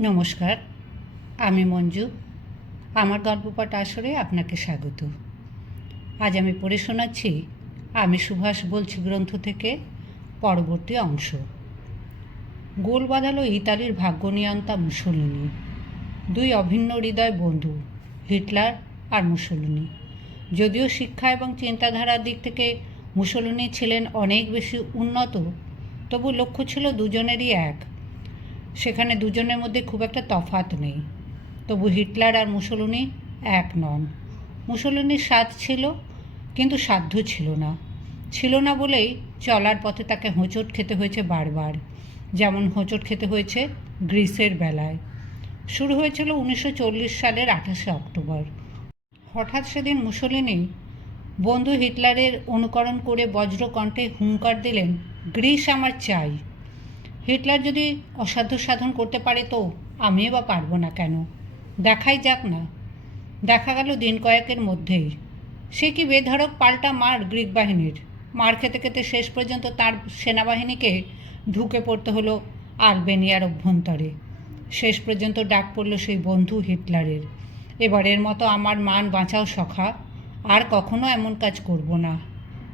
নমস্কার, আমি মঞ্জু। আমার গল্পপাঠ আসরে আপনাকে স্বাগত। আজ আমি পড়ে শোনাচ্ছি আমি সুভাষ বলছি গ্রন্থ থেকে পরবর্তী অংশ। গোল বাঁধালো ইতালির ভাগ্য নিয়ন্তা মুসলিনি। দুই অভিন্ন হৃদয় বন্ধু, হিটলার আর মুসলিনি। যদিও শিক্ষা এবং চিন্তাধারার দিক থেকে মুসলিনি ছিলেন অনেক বেশি উন্নত, তবু লক্ষ্য ছিল দুজনেরই এক। সেখানে দুজনের মধ্যে খুব একটা তফাত নেই। তবু হিটলার আর মুসলুনি এক নন। মুসলুনির স্বাদ ছিল, কিন্তু সাধ্য ছিল না। ছিল না বলেই চলার পথে তাকে হোঁচট খেতে হয়েছে বারবার, যেমন হোঁচট খেতে হয়েছে গ্রিসের বেলায়। শুরু হয়েছিল উনিশশো চল্লিশ সালের আঠাশে অক্টোবর। হঠাৎ সেদিন মুসলিনি বন্ধু হিটলারের অনুকরণ করে বজ্রকণ্ঠে হুঙ্কার দিলেন, গ্রিস আমার চাই। হিটলার যদি অসাধ্য সাধন করতে পারে তো আমিও বা পারব না কেন? দেখাই যাক না। দেখা গেল দিন কয়েকের মধ্যেই। সে কি বেধড়ক পাল্টা মার গ্রিক বাহিনীর? মার খেতে খেতে শেষ পর্যন্ত তার সেনাবাহিনীকে ঢুকে পড়তে হলো আলবেনিয়ার অভ্যন্তরে। শেষ পর্যন্ত ডাক পড়ল সেই বন্ধু হিটলারের। এবারের মতো আমার মান বাঁচাও সখা, আর কখনো এমন কাজ করব না।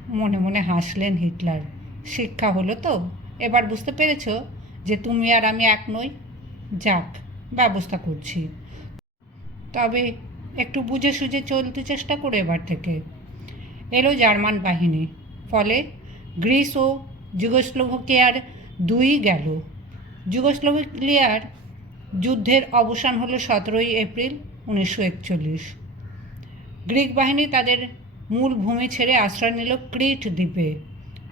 মনে মনে হাসলেন হিটলার। শিক্ষা হলো তো। এবার বুঝতে পেরেছ যে তুমি আর আমি এক নই। যাক, ব্যবস্থা করছি। তবে একটু বুঝে সুঝে চলতে চেষ্টা করে এবার থেকে। এলো জার্মান বাহিনী। ফলে গ্রিস ও যুগোস্লোভাকিয়ার দুই গেল। যুগোস্লোভাকিয়ার যুদ্ধের অবসান হলো সতেরোই এপ্রিল উনিশশো একচল্লিশ। গ্রিক বাহিনী তাদের মূল ভূমি ছেড়ে আশ্রয় নিল ক্রিট দ্বীপে।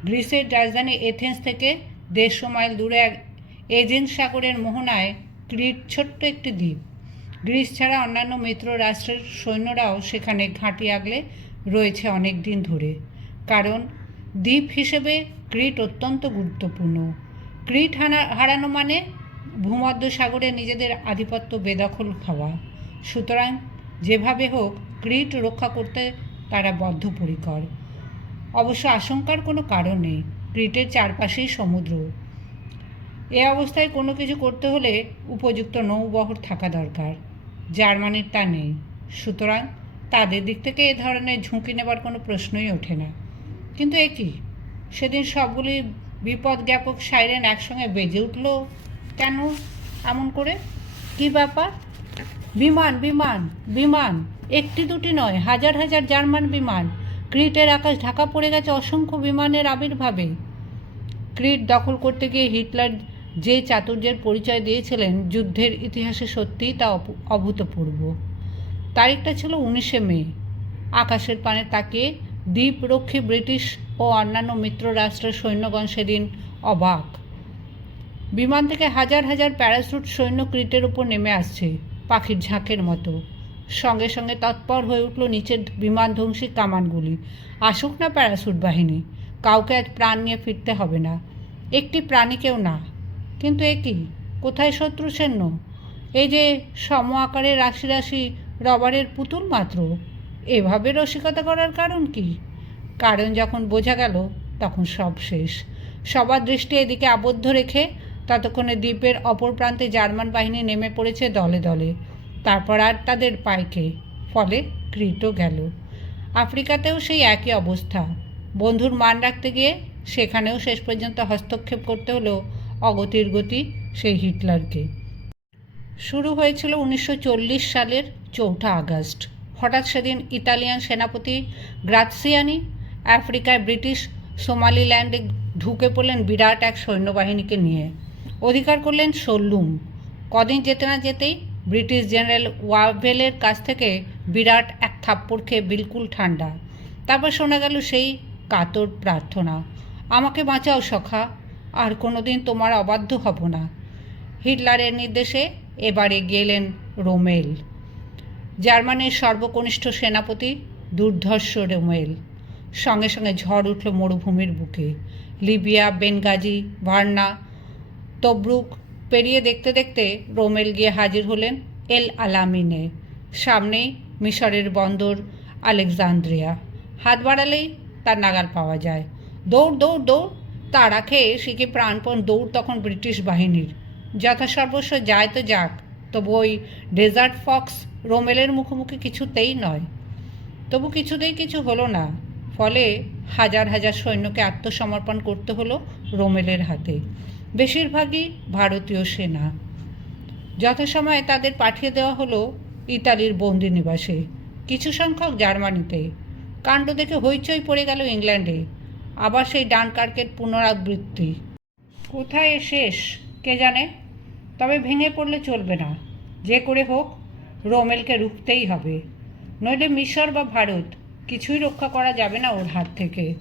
গ্রিসের রাজধানী এথেন্স থেকে দেড়শো মাইল দূরে এক এজেন্স সাগরের মোহনায় ক্রিট ছোট্ট একটি দ্বীপ। গ্রিস ছাড়া অন্যান্য মিত্র রাষ্ট্রের সৈন্যরাও সেখানে ঘাঁটি আগলে রয়েছে অনেক দিন ধরে। কারণ, দ্বীপ হিসেবে ক্রিট অত্যন্ত গুরুত্বপূর্ণ। ক্রিট হানা, হারানো মানে ভূমধ্য সাগরে নিজেদের আধিপত্য বেদখল খাওয়া সুতরাং, যেভাবে হোক ক্রিট রক্ষা করতে তারা বদ্ধপরিকর। অবশ্য আশঙ্কার কোনো কারণ নেই। ক্রিটের চারপাশেই সমুদ্র। এ অবস্থায় কোনো কিছু করতে হলে উপযুক্ত নৌবহর থাকা দরকার। জার্মানির তা নেই। সুতরাং তাদের দিক থেকে এ ধরনের ঝুঁকি নেবার কোনো প্রশ্নই ওঠে না। কিন্তু এ কি? সেদিন সবগুলি বিপদ জ্ঞাপক সাইরেন একসঙ্গে বেজে উঠল কেন? এমন করে? কি ব্যাপার? বিমান বিমান বিমান। একটি দুটি নয়, হাজার হাজার জার্মান বিমান। ক্রিটের আকাশ ঢাকা পড়ে গেছে অসংখ্য বিমানের আবির্ভাবে। ক্রিট দখল করতে গিয়ে হিটলার যে চাতুর্যের পরিচয় দিয়েছিলেন, যুদ্ধের ইতিহাসে সত্যিই তা অভূতপূর্ব। তারিখটা ছিল উনিশে মে। আকাশের পানে তাকিয়ে দ্বীপরক্ষী ব্রিটিশ ও অন্যান্য মিত্র রাষ্ট্রের সৈন্যগণ সেদিন অবাক। বিমান থেকে হাজার হাজার প্যারাসুট সৈন্য ক্রিটের উপর নেমে আসছে, পাখির ঝাঁকের মতো। সঙ্গে সঙ্গে তৎপর হয়ে উঠল নিচের বিমানধ্বংসী কামানগুলি। আসুক না প্যারাসুট বাহিনী, কাউকে আজ প্রাণ নিয়ে ফিরতে হবে না। একটি প্রাণীকেও না, কিন্তু এ কি? কোথায় শত্রু সৈন্য এই যে সম আকারে রাশি রাশি রবারের পুতুল মাত্র, এভাবে রসিকতা করার কারণ কি? কারণ যখন বোঝা গেল, তখন সব শেষ। সবার দৃষ্টি এদিকে আবদ্ধ রেখে ততক্ষণে দ্বীপের অপর প্রান্তে জার্মান বাহিনী নেমে পড়েছে দলে দলে। তারপর আর তাদের পাইকে, ফলে ক্রিটও গেল। আফ্রিকাতেও সেই একই অবস্থা। বন্ধুর মান রাখতে গিয়ে সেখানেও শেষ পর্যন্ত হস্তক্ষেপ করতে হলো অগতির গতি সেই হিটলারকে। শুরু হয়েছিল উনিশশো চল্লিশ সালের চৌঠা আগস্ট। হঠাৎ সেদিন ইতালিয়ান সেনাপতি গ্রাৎসিয়ানি আফ্রিকায় ব্রিটিশ সোমালিল্যান্ডে ঢুকে পড়লেন বিরাট এক সৈন্যবাহিনীকে নিয়ে। অধিকার করলেন সল্লুম কদিন যেতে না যেতেই ব্রিটিশ জেনারেল ওয়াভেলের কাছ থেকে বিরাট এক থাপ্পড় খেয়ে বিলকুল ঠান্ডা। তারপর শোনা গেল সেই কাতর প্রার্থনা, আমাকে বাঁচাও সখা, আর কোনোদিন তোমার অবাধ্য হব না। হিটলারের নির্দেশে এবারে গেলেন রোমেল, জার্মানির সর্বকনিষ্ঠ সেনাপতি দুর্ধর্ষ রোমেল। সঙ্গে সঙ্গে ঝড় উঠল মরুভূমির বুকে। লিবিয়া, বেনগাজি, ভার্না, তব্রুক পেরিয়ে দেখতে দেখতে রোমেল গিয়ে হাজির হলেন এল আলামিনে, সামনেই মিশরের বন্দর আলেকজান্দ্রিয়া। হাত বাড়ালেই তার নাগাল পাওয়া যায়। দৌড় দৌড় দৌড়। তাড়া খেয়ে শিখে প্রাণপণ দৌড় তখন ব্রিটিশ বাহিনীর। যথাসর্বস্ব যায় তো যাক, তবু ওই ডেজার্ট ফক্স রোমেলের মুখোমুখি কিছুতেই নয়। তবু কিছুতেই কিছু হলো না, ফলে হাজার হাজার সৈন্যকে আত্মসমর্পণ করতে হলো রোমেলের হাতে। বেশিরভাগই ভারতীয় সেনা। যথাসময়ে তাদের পাঠিয়ে দেওয়া হলো ইতালির বন্দি নিবাসে। কিছু সংখ্যক জার্মানিতে। কাণ্ড দেখে হইচই পড়ে গেল ইংল্যান্ডে। আবার সেই ডানকার্কের পুনরাবৃত্তি। কোথায় শেষ, কে জানে? তবে ভেঙে পড়লে চলবে না। যে করে হোক, রোমেলকে রুখতেই হবে। নইলে মিশর বা ভারত কিছুই রক্ষা করা যাবে না ওর হাত থেকে।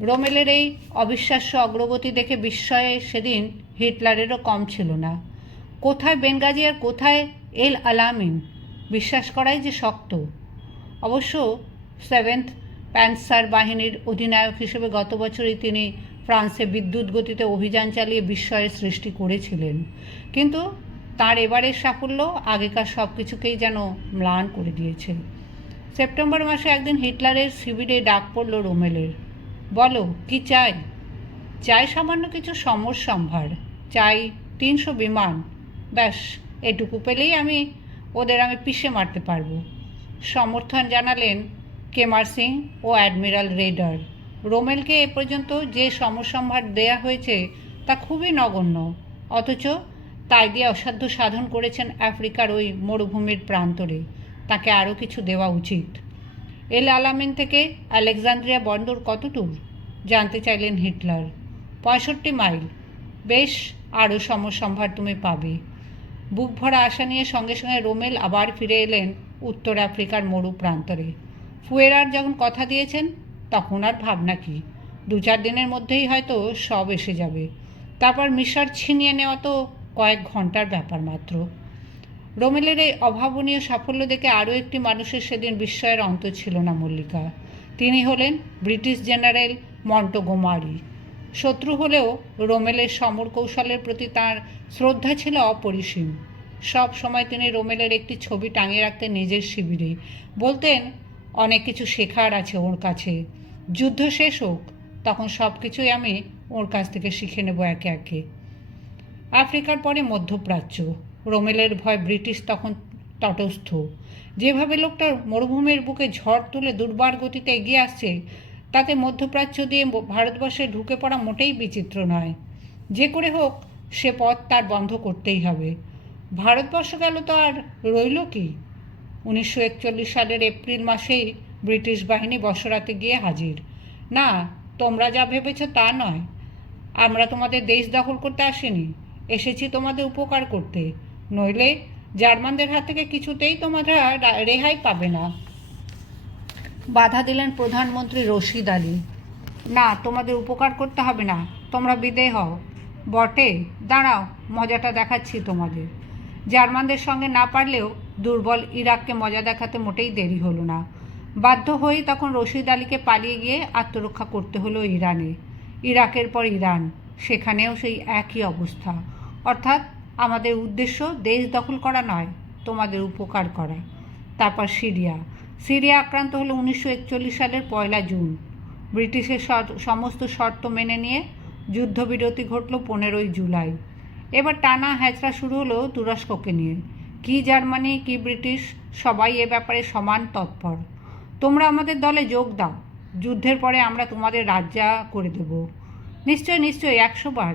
রোমেলের এই অবিশ্বাস্য অগ্রগতি দেখে বিস্ময়ে সেদিন হিটলারেরও কম ছিল না। কোথায় বেনগাজি আর কোথায় এল আলামিন? বিশ্বাস করাই যে শক্ত। অবশ্য সেভেন্থ প্যান্সার বাহিনীর অধিনায়ক হিসেবে গত বছরই তিনি ফ্রান্সে বিদ্যুৎ গতিতে অভিযান চালিয়ে বিস্ময়ের সৃষ্টি করেছিলেন। কিন্তু তার এবারের সাফল্য আগেকার সব কিছুকেই যেন ম্লান করে দিয়েছে। সেপ্টেম্বর মাসে একদিন হিটলারের শিবিরে ডাক পড়ল রোমেলের। বলো, কি চাই? চাই সামান্য কিছু সমর সম্ভার। চাই তিনশো বিমান। ব্যাস, এটুকু পেলেই আমি ওদের আমি পিষে মারতে পারব। সমর্থন জানালেন কেমার সিং ও অ্যাডমিরাল রেডার। রোমেলকে এ পর্যন্ত যে সমসম্ভার দেয়া হয়েছে তা খুবই নগণ্য। অথচ তাই দিয়ে অসাধ্য সাধন করেছেন আফ্রিকার ওই মরুভূমির প্রান্তরে। তাকে আরও কিছু দেওয়া উচিত। এল আলামিন থেকে আলেকজান্দ্রিয়া বন্দর কত দূর জানতে চাইলেন হিটলার। পঁয়ষট্টি মাইল। বেশ, আরও সমসম্ভার তুমি পাবে। বুক ভরা আশা নিয়ে সঙ্গে সঙ্গে রোমেল আবার ফিরে এলেন উত্তর আফ্রিকার মরু প্রান্তরে। ফুয়েরার যখন কথা দিয়েছেন, তখন আর ভাবনা কি? দু চার দিনের মধ্যেই হয়তো সব এসে যাবে। তারপর মিশর ছিনিয়ে নেওয়া তো কয়েক ঘণ্টার ব্যাপার মাত্র। রোমেলের এই অভাবনীয় সাফল্য দেখে আরও একটি মানুষের সেদিন বিস্ময়ের অন্ত ছিল না মল্লিকা। তিনি হলেন ব্রিটিশ জেনারেল মন্টোগোমারি। শত্রু হলেও রোমেলের সমর কৌশলের প্রতি তার শ্রদ্ধা ছিল অপরিসীম। সব সময় তিনি রোমেলের একটি ছবি টাঙিয়ে রাখতেন নিজের শিবিরে। বলতেন, অনেক কিছু শেখার আছে ওর কাছে। যুদ্ধ শেষ হোক, তখন সব কিছুই আমি ওর কাছ থেকে শিখে নেব একে একে। আফ্রিকার পরে মধ্যপ্রাচ্য। রোমেলের ভয় ব্রিটিশ তখন তটস্থ। যেভাবে লোকটা মরুভূমির বুকে ঝড় তুলে দুর্বার গতিতে এগিয়ে আসছে, তাতে মধ্যপ্রাচ্য দিয়ে ভারতবর্ষে ঢুকে পড়া মোটেই বিচিত্র নয়। যে করে হোক, সে পথ তার বন্ধ করতেই হবে। ভারতবর্ষ গেল তো আর রইল কি? উনিশশো একচল্লিশ সালের এপ্রিল মাসেই ব্রিটিশ বাহিনী বসরাতে গিয়ে হাজির। না, তোমরা যা ভেবেছ তা নয়। আমরা তোমাদের দেশ দখল করতে আসিনি। এসেছি তোমাদের উপকার করতে। নইলে জার্মানদের হাত থেকে কিছুতেই তোমরা রেহাই পাবে না। বাধা দিলেন প্রধানমন্ত্রী রশিদ আলী। না, তোমাদের উপকার করতে হবে না, তোমরা বিদেয় হও। বটে, দাঁড়াও, মজাটা দেখাচ্ছি তোমাদের। জার্মানদের সঙ্গে না পারলেও দুর্বল ইরাককে মজা দেখাতে মোটেই দেরি হলো না। বাধ্য হয়ে তখন রশিদ আলীকে পালিয়ে গিয়ে আত্মরক্ষা করতে হলো ইরানে। ইরাকের পর ইরান, সেখানেও সেই একই অবস্থা। অর্থাৎ আমাদের উদ্দেশ্য দেশ দখল করা নয়, তোমাদের উপকার করা। তারপর সিরিয়া। সিরিয়া আক্রান্ত হলো উনিশশো একচল্লিশ সালের পয়লা জুন। ব্রিটিশের সমস্ত শর্ত মেনে নিয়ে যুদ্ধবিরতি ঘটল পনেরোই জুলাই। এবার টানা হ্যাচড়া শুরু হলো তুরস্ককে নিয়ে। কি জার্মানি, কি ব্রিটিশ, সবাই এ ব্যাপারে সমান তৎপর। তোমরা আমাদের দলে যোগ দাও। যুদ্ধের পরে আমরা তোমাদের রাজ্যা করে দেব। নিশ্চয় নিশ্চয়, একশো বার।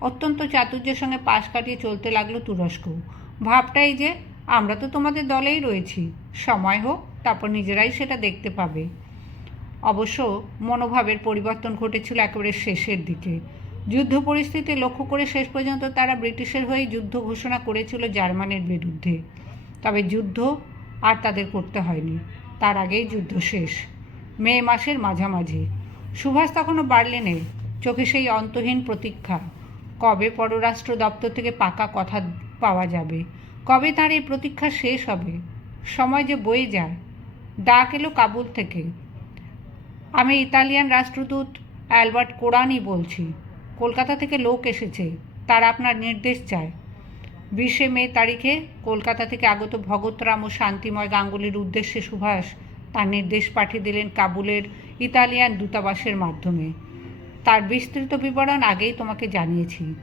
অত্যন্ত চাতুর্যের সঙ্গে পাশ কাটিয়ে চলতে লাগল তুরস্ক। ভাবটাই যে, আমরা তো তোমাদের দলেই রয়েছি। সময় হোক, তারপর নিজেরাই সেটা দেখতে পাবে। অবশ্য মনোভাবের পরিবর্তন ঘটেছিল একেবারে শেষের দিকে। যুদ্ধ পরিস্থিতি লক্ষ্য করে শেষ পর্যন্ত তারা ব্রিটিশের হয়ে যুদ্ধ ঘোষণা করেছিল জার্মানির বিরুদ্ধে। তবে যুদ্ধ আর তাদের করতে হয়নি। তার আগেই যুদ্ধ শেষ। মে মাসের মাঝামাঝি। সুভাষ তখনও বার্লিনে। চোখে সেই অন্তহীন প্রতীক্ষা। কবে পররাষ্ট্র দপ্তর থেকে পাকা কথা পাওয়া যাবে? কবে তার এই প্রতীক্ষা শেষ হবে? সময় যে বয়ে যায়। ডাক এলো কাবুল থেকে। আমি ইতালিয়ান রাষ্ট্রদূত অ্যালবার্ট কোরানি বলছি। কলকাতা থেকে লোক এসেছে। তারা আপনার নির্দেশ চায়। বিশে মে তারিখে কলকাতা থেকে আগত ভগতরাম ও শান্তিময় গাঙ্গুলির উদ্দেশ্যে সুভাষ তার নির্দেশ পাঠিয়ে দিলেন কাবুলের ইতালিয়ান দূতাবাসের মাধ্যমে। তার বিস্তৃত বিবরণ আগেই তোমাকে জানিয়েছি।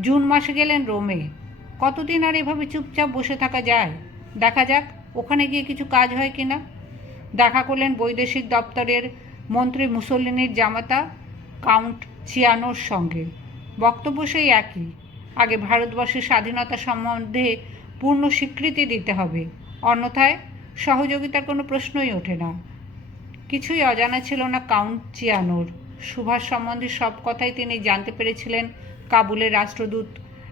জুন মাসে গেলেন রোমে। কতদিন আর এভাবে চুপচাপ বসে থাকা যায়? দেখা যাক, ওখানে গিয়ে কিছু কাজ হয় কি না দেখা করলেন বৈদেশিক দপ্তরের মন্ত্রী মুসল্লিনির জামাতা, কাউন্ট চিয়ানোর সঙ্গে। বক্তব্য সেই একই। আগে ভারতবর্ষের স্বাধীনতা সম্বন্ধে পূর্ণ স্বীকৃতি দিতে হবে। অন্যথায় সহযোগিতার কোনো প্রশ্নই ওঠে না। কিছুই অজানা ছিল না কাউন্ট চিয়ানোর। সুভাষ সম্বন্ধে সব কথাই তিনি জানতে পেরেছিলেন কাবুলের রাষ্ট্রদূত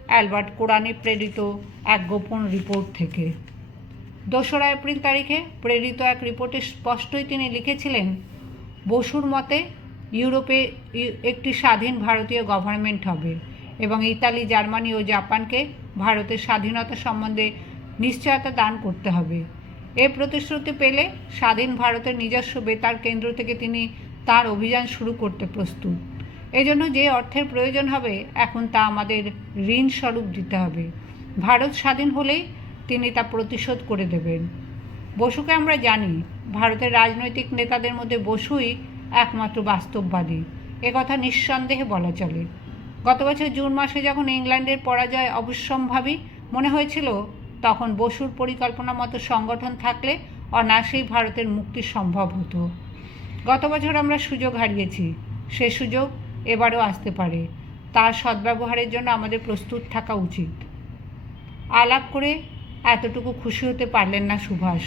অ্যালবার্ট কোরআনে প্রেরিত এক গোপন রিপোর্ট থেকে। দোসরা এপ্রিল তারিখে প্রেরিত এক রিপোর্টে স্পষ্টই তিনি লিখেছিলেন, বসুর মতে ইউরোপে একটি স্বাধীন ভারতীয় গভর্নমেন্ট হবে এবং ইতালি, জার্মানি ও জাপানকে ভারতের স্বাধীনতা সম্বন্ধে নিশ্চয়তা দান করতে হবে। এ প্রতিশ্রুতি পেলে স্বাধীন ভারতের নিজস্ব বেতার কেন্দ্র থেকে তিনি তার অভিযান শুরু করতে প্রস্তুত। এজন্য যে অর্থের প্রয়োজন হবে, এখন তা আমাদের ঋণ স্বরূপ দিতে হবে। ভারত স্বাধীন হলেই তিনি তা প্রতিশোধ করে দেবেন। বসুকে আমরা জানি, ভারতের রাজনৈতিক নেতাদের মধ্যে বসুই একমাত্র বাস্তববাদী। একথা নিঃসন্দেহে বলা চলে। গত বছর জুন মাসে যখন ইংল্যান্ডের পরাজয় অবশ্যম্ভাবী মনে হয়েছিল, তখন বসুর পরিকল্পনা মতো সংগঠন থাকলে অনায়াসেই ভারতের মুক্তি সম্ভব হতো। গত বছর আমরা সুযোগ হারিয়েছি, সে সুযোগ এবারও আসতে পারে। তার সদ্ব্যবহারের জন্য আমাদের প্রস্তুত থাকা উচিত। আলাপ করে এতটুকু খুশি হতে পারলেন না সুভাষ।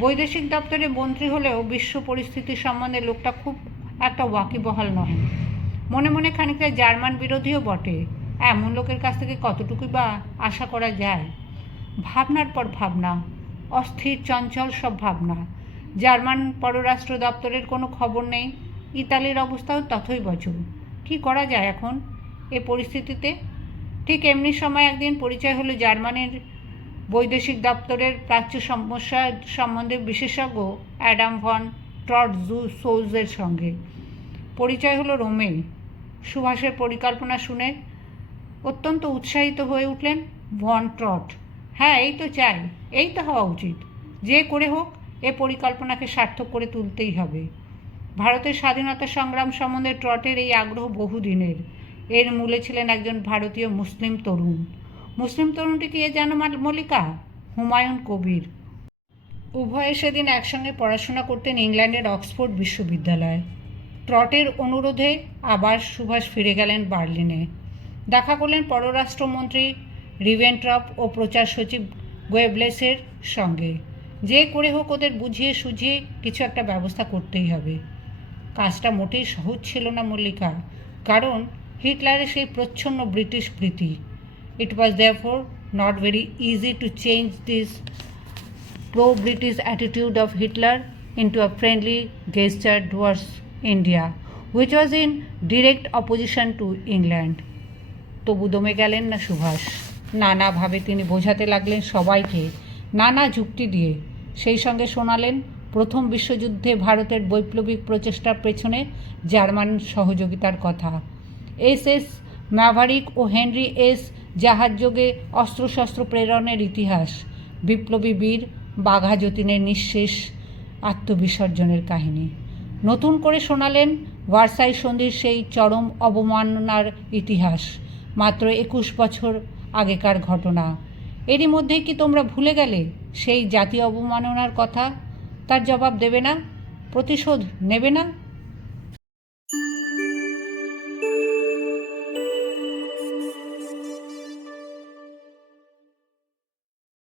বৈদেশিক দপ্তরে মন্ত্রী হলেও বিশ্ব পরিস্থিতি সম্বন্ধে লোকটা খুব একটা ওয়াকিবহাল নয় মনে মনে খানিকটা জার্মান বিরোধীও বটে। এমন লোকের কাছ থেকে কতটুকুই বা আশা করা যায়? ভাবনার পর ভাবনা, অস্থির, চঞ্চল সব ভাবনা। জার্মান পররাষ্ট্র দপ্তরের কোনো খবর নেই। ইতালির অবস্থাও তথই বছর কি করা যায় এখন এ পরিস্থিতিতে? ঠিক এমনি সময় একদিন পরিচয় হলো জার্মানির বৈদেশিক দপ্তরের প্রাচ্য সমস্যা সম্বন্ধে বিশেষজ্ঞ অ্যাডাম ভন ট্রট জু সোলসের সঙ্গে। পরিচয় হলো রোমেই। সুভাষের পরিকল্পনা শুনে অত্যন্ত উৎসাহিত হয়ে উঠলেন ভন ট্রট। হ্যাঁ এই তো চাই। এই তো হওয়া উচিত। যে করে হোক এ পরিকল্পনাকে সার্থক করে তুলতেই হবে। ভারতের স্বাধীনতা সংগ্রাম সম্বন্ধে ট্রটের এই আগ্রহ বহুদিনের। এর মূলে ছিলেন একজন ভারতীয় মুসলিম তরুণ। মুসলিম তরুণটি কে জানো মল্লিকা? হুমায়ুন কবির। উভয়ে সেদিন একসঙ্গে পড়াশোনা করতেন ইংল্যান্ডের অক্সফোর্ড বিশ্ববিদ্যালয়ে। ট্রটের অনুরোধে আবার সুভাষ ফিরে গেলেন বার্লিনে। দেখা করলেন পররাষ্ট্রমন্ত্রী রিভেন্ট্রপ ও প্রচার সচিব গোয়েবলেসের সঙ্গে। যে করে হোক ওদের বুঝিয়ে সুঝিয়ে কিছু একটা ব্যবস্থা করতেই হবে। কাজটা মোটেই সহজ ছিল না মল্লিকা, কারণ হিটলারের সেই প্রচ্ছন্ন British Preity. It was therefore not very easy to change this pro British attitude of Hitler into a friendly gesture towards India which was in direct opposition to England তবু দমে গেলেন না সুভাষ। নানাভাবে তিনি বোঝাতে লাগলেন সবাইকে, নানা যুক্তি দিয়ে। সেই সঙ্গে শোনালেন প্রথম বিশ্বযুদ্ধে ভারতের বৈপ্লবিক প্রচেষ্টার পেছনে জার্মান সহযোগিতার কথা। এস এস ম্যাভারিক ও হেনরি এস জাহাজযোগে অস্ত্রশস্ত্র প্রেরণের ইতিহাস, বিপ্লবী বীর বাঘা যতীনের নিঃশেষ আত্মবিসর্জনের কাহিনী। নতুন করে শোনালেন ভার্সাই সন্ধির সেই চরম অবমাননার ইতিহাস, মাত্র একুশ বছর আগেকার ঘটনা। এরই মধ্যে কি তোমরা ভুলে গেলে সেই জাতীয় অবমাননার কথা? তার জবাব দেবে না, প্রতিশোধ নেবে না?